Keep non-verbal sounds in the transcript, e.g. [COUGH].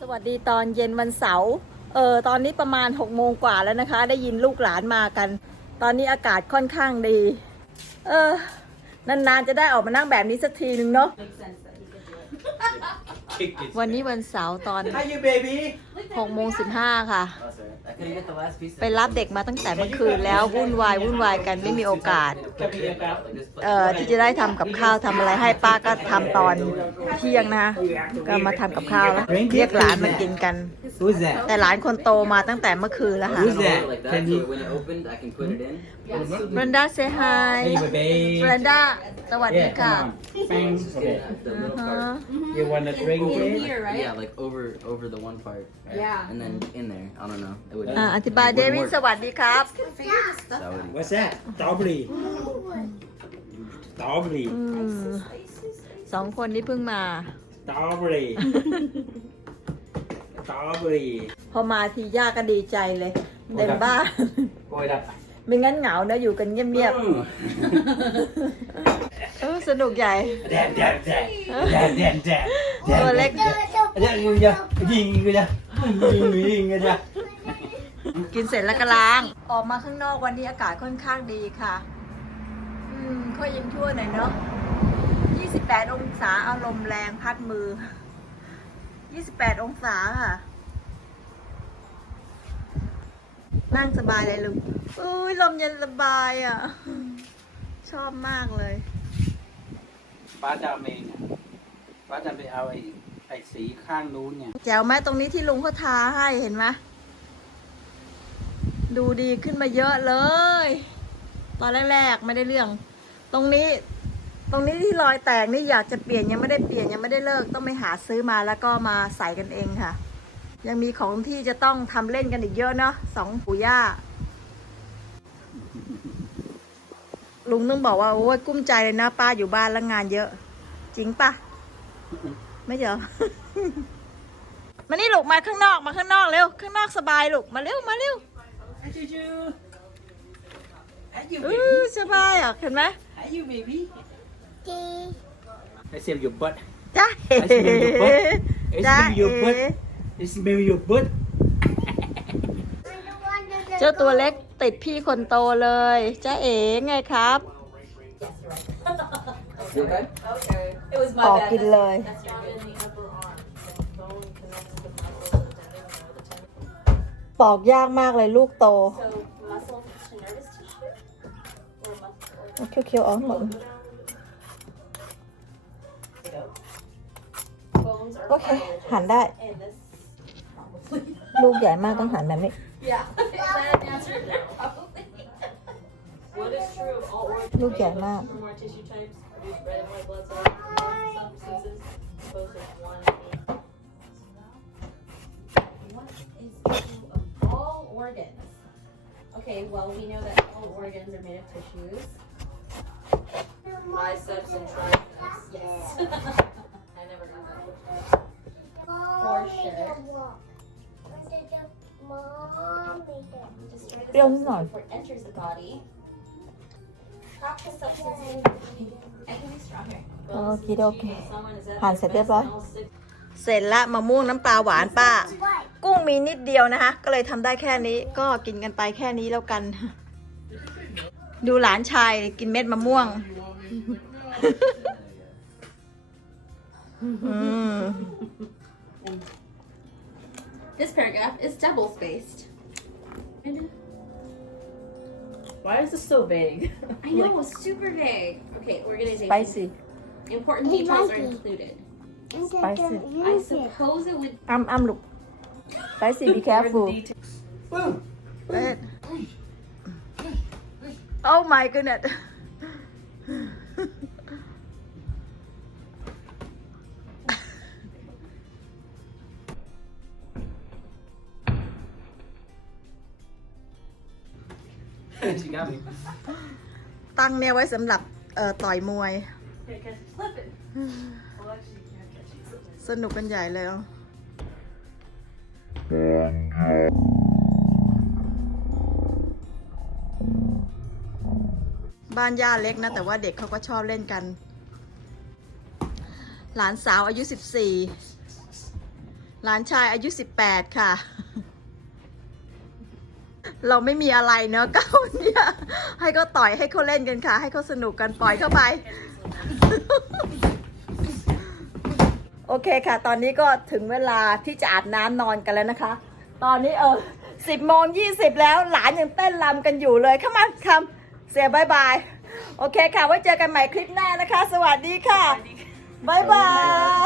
สวัสดีตอนเย็นวันเสาร์เออตอนนี้ประมาณ6กโมงกว่าแล้วนะคะ ได้ยินลูกหลานมากัน ตอนนี้อากาศค่อนข้างดี เออนานๆจะได้ออกมานั่งแบบนี้สักทีนึงเนาะ วันนี้วันเสาร์ตอน Hi, you baby. 6โมง15 ค่ะ Oh, sorry. I couldn't get the last piece. ไปรับเด็กมาตั้งแต่เมื่อคืนแล้ววุ่นวายวุ่นวายกันไม่มีโอกาส เอ่อที่จะได้ทำกับข้าวทำอะไรให้ป้าก็ทำตอนเที่ยงนะคะก็มาทำกับข้าวแล้วเรียกหลานมากินกัน Who's that? แต่หลานคนโตมาตั้งแต่เมื่อคืนแล้วค่ะ Who's that? Like that, Can so you? when it opened, I can put it in. บรันดาเซฮาย Hey, baby. บรันดาสวัสดี Yeah, ค่ะ come on. Bang. Okay. The little ฮะ part. You want a drink? in babe? here, right? Yeah, like over over the one part. Yeah. And then in there. I don't know. It would. อ่าอธิบายเดวินสวัสดีครับ That would. What's that? Strawberry. Strawberry. อืมสองคนนี้เพิ่งมา Strawberry. Strawberry. พอมาทีย่าก็ดีใจเลยเต็มบ้าน Coi đặt. ไม่งั้นเหงานะอยู่กันเงียบๆเออ สนุกใหญ่ Dad, dad, dad. Dad, dad, dad. ตัวเล็ก Dad, người ra. Gì người ra. Gì người ra. กินเสร็จแล้วก็ล้าง ออกมาข้างนอกวันนี้อากาศค่อนข้างดีค่ะ อืมค่อยยังชั่วหน่อยเนาะ28 องศาอารมณ์แรงพัดมือ 28 องศาค่ะ นั่งสบายเลยลุงอุ้ยลมเย็นสบายอะ ชอบมากเลย ป้าจะเอาเองฟ้าจะไปเอาไอ้ไอ้สีข้างนู้นเนี่ย แจ๋วไหมตรงนี้ที่ลุงเขาทาให้เห็นไหมดูดีขึ้นมาเยอะเลย ตอนแรกๆไม่ได้เรื่อง ตรงนี้ ตรงนี้ที่รอยแตกนี่อยากจะเปลี่ยนยังไม่ได้เปลี่ยนยังไม่ได้เลิกต้องไปหาซื้อมาแล้วก็มาใส่กันเองค่ะ ยังมีของที่จะต้องทำเล่นกันอีกเยอะเนาะสองปู่ย่า ลุงต้องบอกว่าโอ้ยกุ้มใจเลยนะป้าอยู่บ้านแล้วงานเยอะ จริงปะไม่เหรอมานี่ลูกมาข้างนอกมาข้างนอกเร็วข้างนอกสบายลูกมาเร็วมาเร็ว Hi, Juju. Hi, you อือสบายอะเห็นไหม Hi, you baby. I see your butt. จ้าเอ๋ I smell your butt. I จ้า smell เอ๋ your butt. I smell your butt. เจ้าตัวเล็ก ติดพี่คนโตเลยจ้าเอ๋ไงครับ You okay? ออกกินเลยปอกยากมากเลยลูกโตเคี้ยวๆเอ๋อหมดโอเค หันได้ลูกใหญ่มากต้องหันแบบนี้ What ลูกใหญ่มาก from our tissue types produce red and white blood cells and substances composed of one What is true of all organs? Okay, well, we know that all organs are made of tissues. Biceps and triceps. Yes. [LAUGHS] [LAUGHS] I never got that. For sure. Destroy the Yung substance nun. before it enters the body. โอเคโอเค Someone is at ผ่าน their เสร็จเรียบร้อย best, smells sick. เสร็จละมะม่วงน้ำปลาหวานป้า กุ้งมีนิดเดียวนะคะ ก็เลยทำได้แค่นี้ก็กินกันไปแค่นี้แล้วกัน ดูหลานชายกินเม็ดมะม่วงอืม This paragraph is double spaced. Why is this so vague? [LAUGHS] I know, it's super vague. Okay, organization. Spicy. Important details are included. Spicy. I suppose it would. I'm. I'm. look. Spicy, be [LAUGHS] careful. Oh my goodness. [LAUGHS] ตั้งเนี่ยไว้สำหรับเอ่อต่อยมวยสนุกกันใหญ่เลยอะบ้านย่าเล็กนะ แต่ว่าเด็กเขาก็ชอบเล่นกัน หลานสาวอายุ 14 หลานชายอายุ 18 ค่ะ เราไม่มีอะไรเนอะเก้าเนี่ยให้เขาต่อยให้เขาเล่นกันค่ะ ให้เขาสนุกกันปล่อยเข้าไป โอเคค่ะ ตอนนี้ก็ถึงเวลาที่จะอาบน้ำนอนกันแล้วนะคะ ตอนนี้เออสิบโมงยี่สิบแล้วหลานยังเต้นรำกันอยู่เลยเข้ามาคำเสียบายบาย โอเคค่ะ ไว้เจอกันใหม่คลิปหน้านะคะ สวัสดีค่ะบายบาย